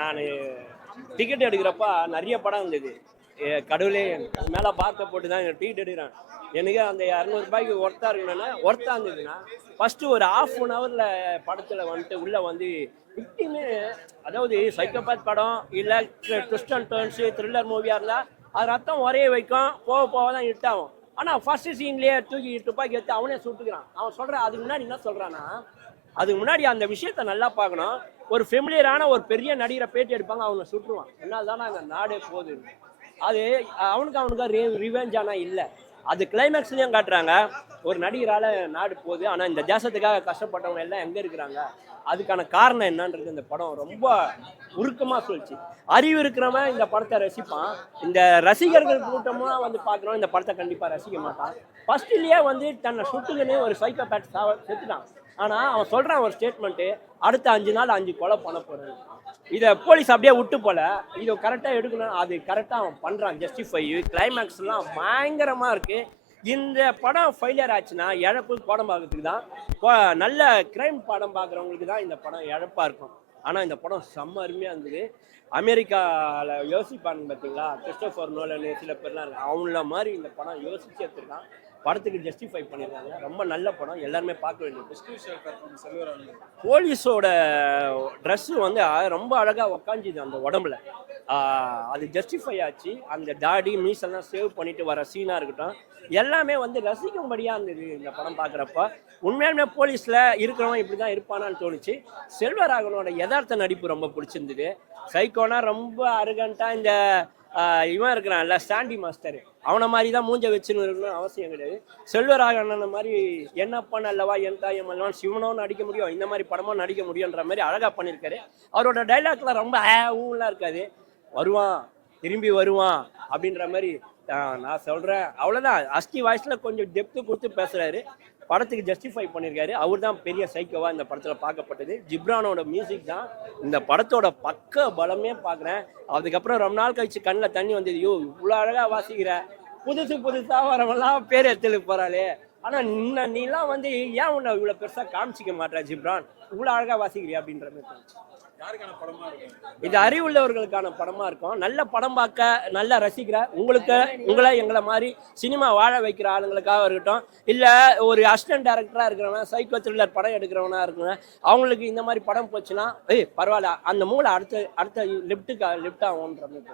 நான் டிக்கெட் எடுக்கிறப்ப நிறைய படம் இருந்தது. கடவுளே மேலே பார்க்க போட்டு தான் டிக்கெட் எடுக்கிறேன். எனக்கு அந்த 200 ரூபாய்க்கு ஒர்த்தா இருக்கணும்னா ஒர்த்தா இருந்ததுன்னா ஃபர்ஸ்ட் ஒரு ½ 1 ஹவரில் படத்தில் வந்துட்டு உள்ளே வந்து விட்டிமே, அதாவது சைக்கோபாத் படம் இல்லை ட்விஸ்ட் அண்ட் டர்ன்ஸு த்ரில்லர் மூவியாக இருந்தால் அது ரத்தம் ஒரே வைக்கும், போக போக தான் ஹிட் ஆகும். ஆனால் ஃபர்ஸ்ட் சீன்லேயே தூக்கி துப்பாக்கி எடுத்து அவனே சுட்டுக்கிறான். அவன் சொல்கிறான், அதுக்கு முன்னாடி என்ன சொல்கிறான்னா, அதுக்கு முன்னாடி அந்த விஷயத்த நல்லா பார்க்கணும். ஒரு ஃபெமிலியரான ஒரு பெரிய நடிகரை பேட்டி எடுப்பாங்க, அவனை சுட்டுருவான். என்னால் தானே அந்த நாடே போகுது. அது அவனுக்கு ரிவெஞ்ச் ஆனால் இல்லை. அது கிளைமேக்ஸ்லையும் காட்டுறாங்க, ஒரு நடிகரால் நாடு போகுது. ஆனால் இந்த தேசத்துக்காக கஷ்டப்பட்டவங்க எல்லாம் எங்கே இருக்கிறாங்க, அதுக்கான காரணம் என்னன்றது இந்த படம் ரொம்ப உருக்கமாக சொல்லிச்சு. அறிவு இருக்கிறவன் இந்த படத்தை ரசிப்பான். இந்த ரசிகர்கள் கூட்டமாக வந்து பார்க்குறோம், இந்த படத்தை கண்டிப்பாக ரசிக்க மாட்டான். ஃபர்ஸ்ட்லேயே வந்து தன்னை சுட்டுக்குன்னு ஒரு சைக்கோபேட் செத்துட்டான். ஆனால் அவன் சொல்கிறான் ஒரு ஸ்டேட்மெண்ட்டு, அடுத்த 5 நாள் 5 கொலை பண்ண போகிறேன். இதை போலீஸ் அப்படியே விட்டு போல, இதை கரெக்டாக எடுக்கணும். அது கரெக்டாக அவன் பண்ணுறான். ஜஸ்டிஃபை கிளைமேக்ஸ்லாம் பயங்கரமாக இருக்குது. இந்த படம் ஃபெயிலியர் ஆச்சுன்னா இழப்பு படம் பார்க்கறதுக்கு தான், நல்ல கிரைம் படம் பார்க்குறவங்களுக்கு தான் இந்த படம் இழப்பாக இருக்கும். ஆனால் இந்த படம் செம்ம அருமையாக இருந்தது. அமெரிக்காவில் யோசிப்பானுங்க பார்த்தீங்களா, கிறிஸ்டோபர் நோலன் சில பேர்லாம் அவங்கள மாதிரி இந்த படம் யோசிச்சு எடுத்துருக்கான். படத்துக்கு ஜஸ்டிஃபை பண்ணியிருக்காங்க. ரொம்ப நல்ல படம், எல்லாருமே பார்க்க வேண்டியது. போலீஸோட ட்ரெஸ்ஸு வந்து ரொம்ப அழகாக உக்காஞ்சிது அந்த உடம்புல. அது ஜஸ்டிஃபை ஆச்சு. அந்த தாடி மீசெல்லாம் சேவ் பண்ணிட்டு வர சீனாக இருக்கட்டும், எல்லாமே வந்து ரசிக்கும்படியாக இருந்தது இந்த படம் பார்க்குறப்ப. உண்மையாலுமே போலீஸில் இருக்கிறவன் இப்படி தான் இருப்பானான்னு தோணுச்சு. செல்வராகவனோட யதார்த்த நடிப்பு ரொம்ப பிடிச்சிருந்தது. சைக்கோனா ரொம்ப அருகண்ட்டாக இந்த இவன் இருக்கிறான்ல சாண்டி மாஸ்டர், அவனை மாதிரி தான் மூஞ்ச வச்சுன்னு இருக்கணும்னு அவசியம் கிடையாது. செல்வராகவன் மாதிரி என்னப்பா நல்லவா என் தாயம் அல்லவான் சிவனும் நடிக்க முடியும், இந்த மாதிரி படமும் நடிக்க முடியுன்ற மாதிரி அழகாக பண்ணியிருக்காரு. அவரோட டைலாக்லாம் ரொம்ப ஊலாம் இருக்காது. வருவான், திரும்பி வருவான் அப்படின்ற மாதிரி நான் சொல்கிறேன். அவ்வளோதான். அஸ்கி வாய்ஸில் கொஞ்சம் டெப்த்து கொடுத்து பேசுகிறாரு. படத்துக்கு ஜஸ்டிஃபை பண்ணியிருக்காரு. அவர் தான் பெரிய சைக்கோவா இந்த படத்தில் பார்க்கப்பட்டது. ஜிப்ரானோட மியூசிக் தான் இந்த படத்தோட பக்க பலமே பார்க்குறேன். அதுக்கப்புறம் ரொம்ப நாள் கழிச்சு கண்ணில் தண்ணி வந்தது. இவ்வளோ அழகாக வாசிக்கிற, புதுசாக வரவெல்லாம் பேர் எடுத்துட்டு போகிறாளே, ஆனால் நீலாம் வந்து ஏன் உன்னை இவ்வளோ பெருசாக காமிச்சிக்க மாட்டேற ஜிப்ரான், இவ்வளோ அழகாக வாசிக்கிறியா அப்படின்ற மாதிரி தோணுச்சு. இது அறிவுள்ளவர்களுக்கான படமா இருக்கும். நல்ல படம் பார்க்க, நல்லா ரசிக்கிற உங்களை எங்களை மாதிரி சினிமா வாழ வைக்கிற ஆளுங்களுக்காக இருக்கட்டும், இல்லை ஒரு அசிஸ்டன்ட் டைரக்டரா இருக்கிறவங்க, சைக்கோ த்ரில்லர் படம் எடுக்கிறவனா இருக்கிறவங்க, அவங்களுக்கு இந்த மாதிரி படம் போச்சுன்னா பரவாயில்ல, அந்த மூளை அடுத்த லிப்ட் ஆகும்ன்ற மாதிரி.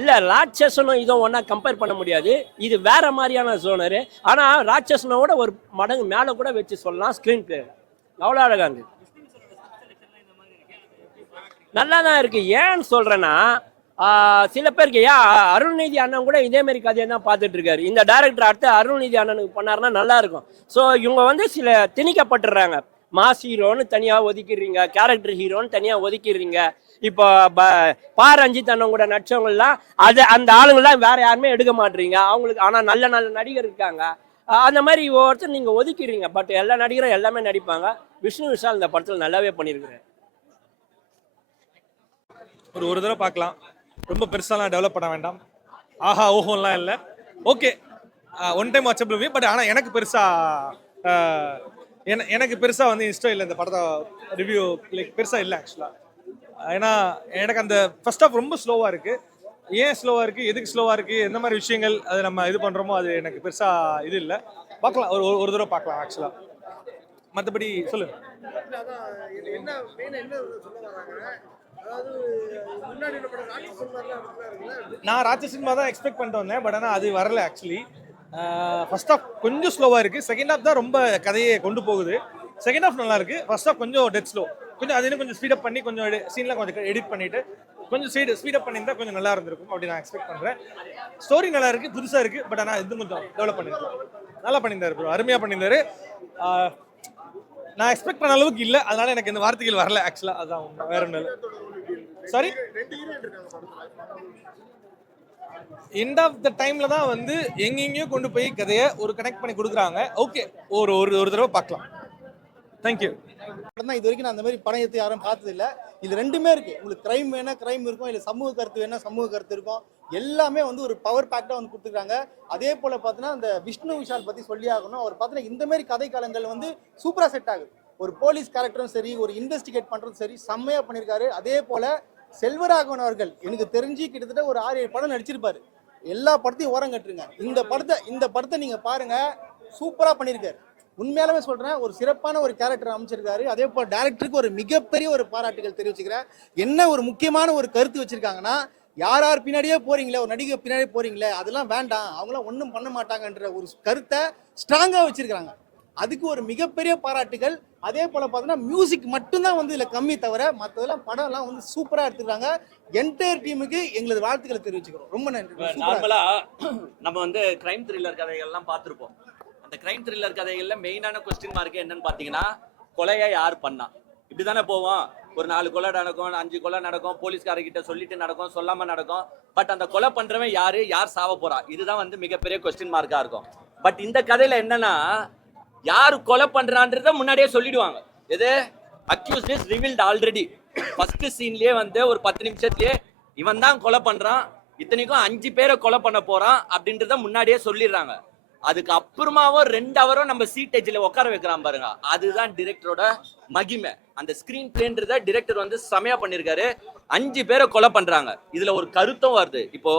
இல்லை, ராட்சசனும் இதுவும் ஒன்றா கம்பேர் பண்ண முடியாது. இது வேற மாதிரியான ஜோனரு. ஆனால் ராட்சசனோட ஒரு மடங்கு மேலே கூட வச்சு சொல்லலாம். ஸ்க்ரீன் பிளே அவ்வளோ அழகாக இருந்தது, நல்லா தான் இருக்கு. ஏன்னு சொல்றேன்னா, சில பேருக்கு ஏன் அருள்நிதி அண்ணன் கூட இதே மாதிரி கதையை தான் பார்த்துட்டு இருக்காரு. இந்த டைரக்டர் அடுத்து அருள்நிதி அண்ணனுக்கு பண்ணாருன்னா நல்லா இருக்கும். ஸோ இவங்க வந்து சில திணிக்கப்பட்டுறாங்க. மாஸ் ஹீரோன்னு தனியாக ஒதுக்கிடுறீங்க, கேரக்டர் ஹீரோன்னு தனியாக ஒதுக்கிடுறீங்க. இப்போ ரஞ்சித் அண்ணன் கூட நடிச்சவங்கலாம் அந்த ஆளுங்கள்லாம் வேற யாருமே எடுக்க மாட்டீங்க அவங்களுக்கு. ஆனால் நல்ல நல்ல நடிகர் இருக்காங்க, அந்த மாதிரி ஒருத்தர் நீங்கள் ஒதுக்கிடுறீங்க. பட் எல்லா நடிகரும் எல்லாமே நடிப்பாங்க. விஷ்ணு விஷால் இந்த படத்தில் நல்லாவே பண்ணியிருக்கிறேன். ஒரு தடவை பார்க்கலாம், ரொம்ப பெருசாலாம் டெவலப் பண்ண வேண்டாம். ஆஹா ஓஹோலாம் இல்லை, okay one time watchable movie. But ஆனால் எனக்கு பெருசாக வந்து இஷ்டம் இல்லை இந்த படத்தை ரிவ்யூ லைக் பெருசாக இல்லை ஆக்சுவலாக. ஏன்னா எனக்கு அந்த ஃபர்ஸ்ட் ஆஃப் ரொம்ப ஸ்லோவாக இருக்குது. ஏன் ஸ்லோவாக இருக்குது, எதுக்கு ஸ்லோவாக இருக்குது, எந்த மாதிரி விஷயங்கள் அது நம்ம இது பண்ணுறோமோ அது எனக்கு பெருசாக இது இல்லை. பார்க்கலாம், ஒரு தடவை பார்க்கலாம் ஆக்சுவலாக. மற்றபடி சொல்லுங்கள். நான் ராட்சஸ் சினிமா தான் எக்ஸ்பெக்ட் பண்ணிட்டு வந்தேன். பட் ஆனால் அது வரல ஆக்சுவலி. ஃபர்ஸ்ட் ஆஃப் கொஞ்சம் ஸ்லோவாக இருக்குது. செகண்ட் ஆஃப் தான் ரொம்ப கதையை கொண்டு போகுது. செகண்ட் ஆஃப் நல்லா இருக்குது. ஃபர்ஸ்ட் ஆஃப் கொஞ்சம் டெட் ஸ்லோ. கொஞ்சம் அது இன்னும் கொஞ்சம் ஸ்பீடப் பண்ணி கொஞ்சம் சீன்லாம் கொஞ்சம் எடிட் பண்ணிவிட்டு கொஞ்சம் ஸ்பீடப் பண்ணியிருந்தா கொஞ்சம் நல்லா இருந்திருக்கும் அப்படி நான் எக்ஸ்பெக்ட் பண்ணுறேன். ஸ்டோரி நல்லா இருக்குது, புதுசாக இருக்குது. பட் ஆனால் இது கொஞ்சம் டெவலப் பண்ணியிருக்கோம். நல்லா பண்ணியிருந்தாரு ப்ரோ, அருமையாக பண்ணியிருந்தாரு. நான் எக்ஸ்பெக்ட் பண்ண அளவுக்கு இல்லை, அதனால எனக்கு இந்த வார்த்தைகள் வரல ஆக்சுவலாக. அதுதான் வேற ஒன்றும் இல்லை. சாரி, எண்ட் ஆஃப் த டைம்ல தான் வந்து எங்கெங்கேயோ கொண்டு போய் கதையை ஒரு கனெக்ட் பண்ணி கொடுக்குறாங்க. ஓகே, ஒரு தடவை பார்க்கலாம். தேங்க்யூ. இது வரைக்கும் நான் அந்த மாதிரி படம் எடுத்து யாரும் பார்த்தது இல்லை. இது ரெண்டுமே இருக்கு. உங்களுக்கு கிரைம் வேணா கிரைம் இருக்கும், இல்லை சமூக கருத்து வேணா சமூக கருத்து இருக்கும். எல்லாமே வந்து ஒரு பவர் பேக்டா வந்து கொடுத்துருக்காங்க. அதே போல பார்த்தீங்கன்னா அந்த விஷ்ணு விஷால் பத்தி சொல்லி ஆகணும். அவர் பார்த்தீங்கன்னா இந்த மாதிரி கதை காலங்கள் வந்து சூப்பரா செட் ஆகுது. ஒரு போலீஸ் கேரக்டரும் சரி, ஒரு இன்வெஸ்டிகேட் பண்றதும் சரி செம்மையா பண்ணியிருக்காரு. அதே போல செல்வராகவன் அவர்கள் எனக்கு தெரிஞ்சு கிட்டத்தட்ட ஒரு 6-7 படம் நடிச்சிருப்பாரு. எல்லா படத்தையும் ஓரம் கட்டுருங்க. இந்த படத்தை நீங்க பாருங்க, சூப்பரா பண்ணியிருக்காரு. உண்மையாலுமே சொல்றேன், ஒரு சிறப்பான ஒரு கேரக்டர் அமைச்சிருக்காரு. அதே போல டைரக்டருக்கு ஒரு மிகப்பெரிய ஒரு பாராட்டுகள் தெரிவிச்சுக்கிறேன். என்ன ஒரு முக்கியமான ஒரு கருத்து வச்சிருக்காங்கன்னா, யார் யார் பின்னாடியே போறீங்களே, ஒரு நடிகை பின்னாடியே போறீங்களே, அதெல்லாம் வேண்டாம், அவங்களாம் ஒன்றும் பண்ண மாட்டாங்கன்ற ஒரு கருத்தை ஸ்ட்ராங்கா வச்சிருக்காங்க. அதுக்கு ஒரு மிகப்பெரிய பாராட்டுகள். அதே போல பார்த்தீங்கன்னா மியூசிக் மட்டும்தான் வந்து இதில் கம்மி தவிர மற்றதெல்லாம் படம்லாம் வந்து சூப்பராக எடுத்துருக்காங்க. என்டையர் டீமுக்கு எங்களது வாழ்த்துக்களை தெரிவிச்சுக்கிறோம். ரொம்ப நன்றி. நார்மலா நம்ம வந்து கிரைம் த்ரில்லர் கதைகள்லாம் பார்த்துருப்போம். அந்த கிரைம் த்ரில்லர் கதைகள்ல மெயினான கொஸ்டின் மார்க் என்னன்னு பார்த்தீங்கன்னா, கொலையை யார் பண்ணா? இப்படிதானே போவோம். ஒரு 4 கொலை நடக்கும், 5 கொலை நடக்கும், போலீஸ்காரர்கிட்ட சொல்லிட்டு நடக்கும், சொல்லாம நடக்கும். பட் அந்த கொலை பண்றவன் யாரு, யார் சாவ போறா, இதுதான் வந்து மிகப்பெரிய கொஸ்டின் மார்க்கா இருக்கும். பட் இந்த கதையில என்னன்னா, யாரு கொலை பண்றான்றத முன்னாடியே சொல்லிடுவாங்க. எது accused is revealed already. First சீன்லயே வந்து ஒரு 10 நிமிஷத்துலயே இவன் தான் கொலை பண்றான், இத்தனைக்கும் 5 பேரை கொலை பண்ண போறான் அப்படின்றத முன்னாடியே சொல்லிடுறாங்க. அதுக்கு அப்புறமாவும் 2 ஹவரும் நம்ம சீட்டேஜில் உட்கார வைக்கிறான் பாருங்க, அதுதான் டிரெக்டரோட மகிமை. அந்த ஸ்கிரீன் பிளேன்றத டிரெக்டர் வந்து செமையா பண்ணிருக்காரு. 5 பேரை கொலை பண்றாங்க, இதுல ஒரு கருத்தும் வருது. இப்போ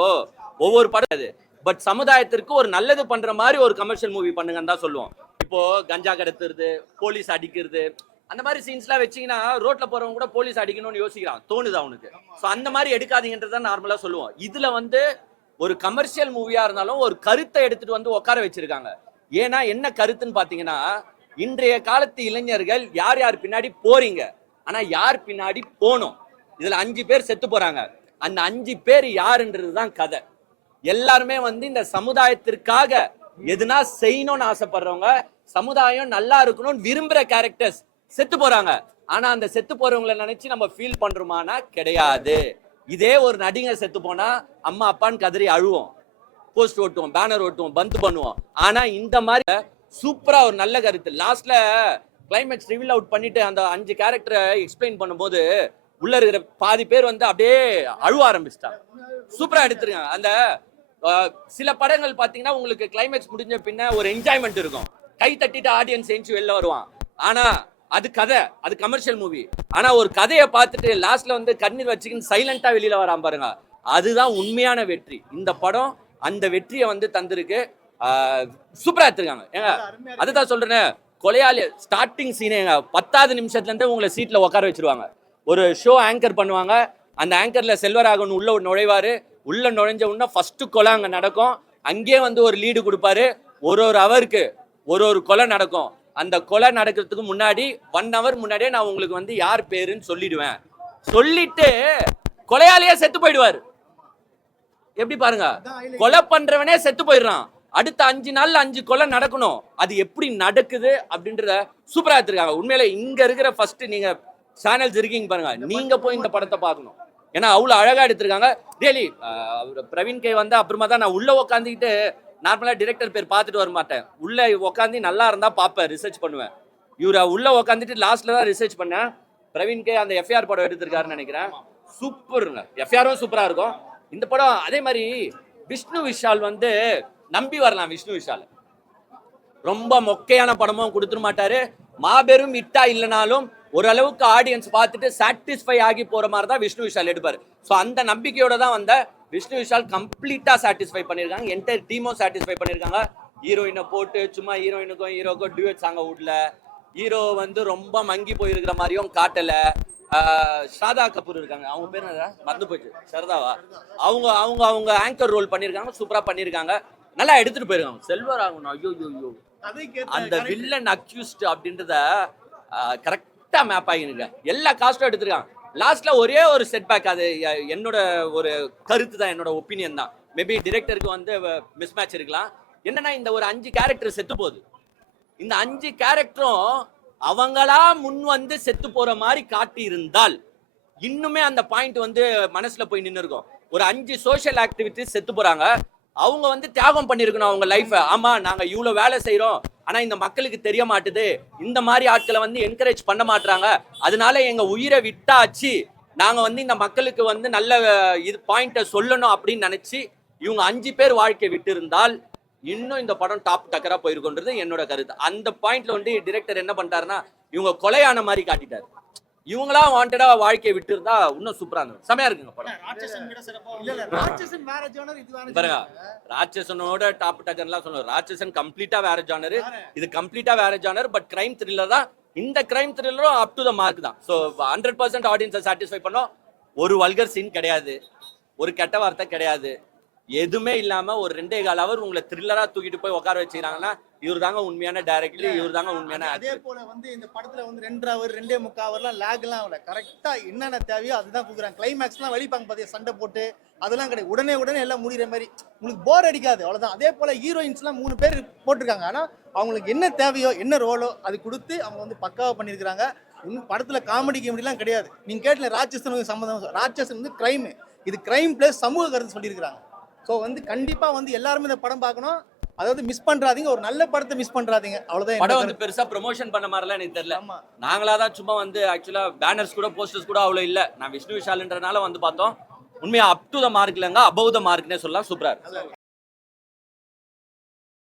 ஒவ்வொரு படம் அது, பட் சமுதாயத்திற்கு ஒரு நல்லது பண்ற மாதிரி ஒரு கமர்ஷியல் மூவி பண்ணுங்கன்னு தான் சொல்லுவோம். இப்போ கஞ்சா கடத்துறது, போலீஸ் அடிக்கிறது, அந்த மாதிரி சீன்ஸ்லாம் வச்சீங்கன்னா ரோட்ல போறவங்க கூட போலீஸ் அடிக்கணும்னு யோசிக்கிறான், தோணுது அவனுக்கு. ஸோ அந்த மாதிரி எடுக்காதீங்கன்றதான் நார்மலா சொல்லுவோம். இதுல வந்து ஒரு கமர்ஷியல் மூவியா இருந்தாலும் ஒரு கருத்தை எடுத்துட்டு வந்து உட்கார வச்சிருக்காங்க. ஏன்னா என்ன கருத்துன்னு பாத்தீங்கன்னா, இன்றைய காலத்து இளைஞர்கள் யார் யார் பின்னாடி போறீங்க, ஆனா யார் பின்னாடி போனோம். இதுல 5 பேர் செத்து போறாங்க. அந்த 5 பேர் யாருன்றதுதான் கதை. எல்லாருமே வந்து இந்த சமுதாயத்திற்காக எதுனா செய்யணும்னு ஆசைப்படுறவங்க, சமுதாயம் நல்லா இருக்கணும்னு விரும்புற கேரக்டர்ஸ் செத்து போறாங்க. ஆனா அந்த செத்து போறவங்களை நினைச்சு நம்ம ஃபீல் பண்றோமானா கிடையாது. இதே ஒரு நடிகர் செத்து போனா அம்மா அப்பான்னு கதறி அழுவோம், போஸ்ட் ஓட்டுவோம், பேனர் ஓட்டுவோம், பந்து பண்ணுவோம். ஆனா இந்த மாதிரி சூப்பரா ஒரு நல்ல கருத்து. லாஸ்ட்ல கிளைமேக்ஸ் ரிவீல் அவுட் பண்ணிட்டு அந்த 5 கேரக்டரை எக்ஸ்பிளைன் பண்ணும்போது உள்ள இருக்கிற பாதி பேர் வந்து அப்படியே அழுவ ஆரம்பிச்சிட்டாங்க. சூப்பரா எடுத்துருக்காங்க. அந்த சில படங்கள் பாத்தீங்கன்னா உங்களுக்கு கிளைமேக்ஸ் முடிஞ்ச பின்ன ஒரு என்ஜாய்மெண்ட் இருக்கும், கை தட்டிட்டு ஆடியன்ஸ் எஞ்சி வெளில வருவான். ஆனா அது கதை, அது கமர்ஷியல் மூவி. ஆனா ஒரு கதையை பார்த்துட்டு லாஸ்ட்ல வந்து கண்ணீர் வச்சுக்கின்னு சைலண்டா வெளியில வராம பாருங்க, அதுதான் உண்மையான வெற்றி. இந்த படம் அந்த வெற்றியை வந்து தந்திருக்கு. சூப்பரா எடுத்துருக்காங்க. ஏங்க அதுதான் சொல்றேன், கொலையாளி ஸ்டார்டிங் சீனே 10வது நிமிஷத்துல இருந்து உங்களை சீட்ல உட்கார வச்சிருவாங்க. ஒரு ஷோ ஆங்கர் பண்ணுவாங்க, அந்த ஆங்கர்ல செல்வராகவன் உள்ள நுழைவாரு. உள்ள நுழைஞ்ச உடனே ஃபர்ஸ்ட் கொலை அங்க நடக்கும். அங்கேயே வந்து ஒரு லீடு கொடுப்பாரு. ஒரு ஹவருக்கு ஒரு கொலை நடக்கும். அந்த கொலை நடக்கிறதுக்கு முன்னாடி 1 ஹவர் முன்னாடியே நான் உங்களுக்கு வந்து யார் பேருன்னு சொல்லிடுவேன். சொல்லிட்டு கொலையாளியே செத்து போயிடுவாரு. எப்படி பாருங்க, கொலை பண்றவனே செத்து போயிடுறான். அடுத்த 5 நாள்ல 5 கொலை நடக்கணும். அது எப்படி நடக்குது அப்படின்றத சூப்பரா எடுத்துருக்காங்க. உண்மையில இங்க இருக்கிற ஃபர்ஸ்ட் நீங்க சேனல்ஸ் இருக்கீங்க பாருங்க, நீங்க போய் இந்த படத்தை பார்க்கணும். ஏன்னா அவ்வளவு அழகா எடுத்திருக்காங்க. ரியலி பிரவீன் கே வந்து அப்புறமா தான் நான் உள்ள உட்காந்துக்கிட்டு, நார்மலா டிரெக்டர் பேர் பார்த்துட்டு வர மாட்டேன், உள்ள உட்காந்து நல்லா இருந்தா பார்ப்பேன், ரிசர்ச் பண்ணுவேன். இவரை உள்ள உட்காந்துட்டு லாஸ்ட்ல தான் ரிசர்ச் பண்ணேன். பிரவீன் கே அந்த எஃப்ஆர் படம் எடுத்திருக்காருன்னு நினைக்கிறேன். சூப்பருங்க, எஃப்ஆரும் சூப்பரா இருக்கும். இந்த படம் அதே மாதிரி விஷ்ணு விஷால் வந்து நம்பி வரலாம். விஷ்ணு விஷால் ரொம்ப மொக்கையான படமும் கொடுத்துட மாட்டாரு. மாபெரும் இட்டா இல்லைனாலும் ஓரளவுக்கு ஆடியன்ஸ் பார்த்துட்டு சாட்டிஸ்ஃபை ஆகி போற மாதிரி தான் விஷ்ணு விஷால் எடுப்பாரு. ஸோ அந்த நம்பிக்கையோட தான் வந்த விஷ்ணு விஷால் கம்ப்ளீட்டா சாட்டிஸ்ஃபை பண்ணியிருக்காங்க. என்டையர் டீமும் சாட்டிஸ்ஃபை பண்ணியிருக்காங்க. ஹீரோயினை போட்டு சும்மா ஹீரோயினுக்கும் ஹீரோக்கும் டியூட் சாங்க விடல. ஹீரோ வந்து ரொம்ப மங்கி போயிருக்கிற மாதிரியும் காட்டல. ஷாதா கபூர் இருக்காங்க, அவங்க பேர் மறந்து போச்சு, சரதாவா, அவங்க அவங்க அவங்க ஆங்கர் ரோல் பண்ணியிருக்காங்க. சூப்பரா பண்ணியிருக்காங்க, நல்லா எடுத்துட்டு போயிருக்காங்க. செல்வராகவன் ஐயோ அந்த வில்லன் அக்யூஸ்ட் அப்படின்றத கரெக்டா மேப் ஆகிருங்க. எல்லா காஸ்டும் எடுத்திருக்காங்க. லாஸ்ட்ல ஒரே ஒரு செட்பேக், அது என்னோட ஒரு கருத்து தான், என்னோட ஒப்பீனியன் தான். மேபி டிரெக்டருக்கு வந்து மிஸ் மேட்ச் இருக்கலாம். என்னன்னா இந்த ஒரு 5 கேரக்டர் செத்து போகுது. இந்த 5 கேரக்டரும் அவங்களா முன் வந்து செத்து போற மாதிரி காட்டி இருந்தால் இன்னுமே அந்த பாயிண்ட் வந்து மனசுல போய் நின்று இருக்கும். ஒரு 5 சோஷியல் ஆக்டிவிட்டிஸ் செத்து போறாங்க, அவங்க வந்து தியாகம் பண்ணிருக்கணும் அவங்க லைஃப. ஆமா நாங்க இவ்வளவு வேலை செய்யறோம், ஆனா இந்த மக்களுக்கு தெரிய மாட்டுது, இந்த மாதிரி ஆட்களை வந்து என்கரேஜ் பண்ண மாட்டாங்க, அதனால எங்க உயிரை விட்டாச்சு, நாங்க வந்து இந்த மக்களுக்கு வந்து நல்ல இது பாயிண்ட சொல்லணும் அப்படின்னு நினைச்சு இவங்க 5 பேர் வாழ்க்கை விட்டு இருந்தால் இன்னும் இந்த படம் டாப் டக்கரா போயிருக்குன்றது என்னோட கருத்து. அந்த பாயிண்ட்ல வந்து டிரெக்டர் என்ன பண்ணிட்டாருன்னா, இவங்க கொலையான மாதிரி காட்டிட்டாரு. இவங்களா வாண்டடா வாழ்க்கையை விட்டு இருந்தா இன்னும் சூப்பரா இருந்தது. செமையா இருக்குங்க படம். இல்ல இல்ல ராட்சசன் வேற ஜானர், இது வேற பாருங்க, genre. ராட்சசனோட டாப் டக்கர்லாம் சொல்லுவோம். ராட்சசன் கம்ப்ளீட்டா வேற ஜானர், இது கம்ப்ளீட்டா வேற ஜானர். பட் கிரைம் த்ரில்லர் தான். இந்த கிரைம் த்ரில்லரும் அப் டு த மார்க் தான். ஸோ 100% ஆடியன்ஸை சாட்டிஸ்ஃபை பண்ணோம். ஒரு வல்கர் சீன் கிடையாது, ஒரு கெட்ட வார்த்தை கிடையாது, எதுவுமே இல்லாம ஒரு 2.25 hour உங்களை த்ரில்லரா தூக்கிட்டு போய் உட்கார வச்சுக்கிறாங்கன்னா இவர் தாங்க உண்மையான டைரக்டர், இவர் தாங்க உண்மையான அதே போல வந்து இந்த படத்துல வந்து 2 hour 2.25 hourலாம் லேக்லாம் ஆகல. கரெக்டா என்னென்ன தேவையோ அதுதான் கொடுக்குறாங்க. கிளைமேக்ஸ்லாம் வலிப்பாங்க பாத்தியா, சண்டை போட்டு அதெல்லாம் கிடையாது. உடனே எல்லாம் முடிகிற மாதிரி உங்களுக்கு போர் அடிக்காது, அவ்வளவுதான். அதே போல ஹீரோயின்ஸ்லாம் 3 பேர் போட்டிருக்காங்க. ஆனா அவங்களுக்கு என்ன தேவையோ என்ன ரோலோ அது கொடுத்து அவங்க வந்து பக்காவா பண்ணியிருக்காங்க. இன்னும் படத்துல காமெடி கிமெடிலாம் கிடையாது. நீங்க கேட்டல ராட்சசனுக்கு சம்மந்தம், ராட்சசன் வந்து கிரைம், இது கிரைம் பிளஸ் சமூக கருத்து சொல்லியிருக்காங்க. ஸோ வந்து கண்டிப்பா வந்து எல்லாருமே இந்த படம் பார்க்கணும். அதாவது மிஸ் பண்றாதீங்க, ஒரு நல்ல படத்தை மிஸ் பண்றாதீங்க, அவ்வளவுதான். படம் வந்து பெருசா ப்ரொமோஷன் பண்ண மாதிரிலாம் எனக்கு தெரியல. ஆமா, நாங்களா தான் சும்மா வந்து ஆக்சுவலா பேனர்ஸ் கூட போஸ்டர்ஸ் கூட அவ்வளோ இல்ல. நான் விஷ்ணு விஷால்ன்றனால வந்து பார்த்தோம். உண்மையா அப் டு த மார்க் இல்லைங்க, அபவ் த மார்க்னே சொல்லலாம். சூப்பரா இருக்கு.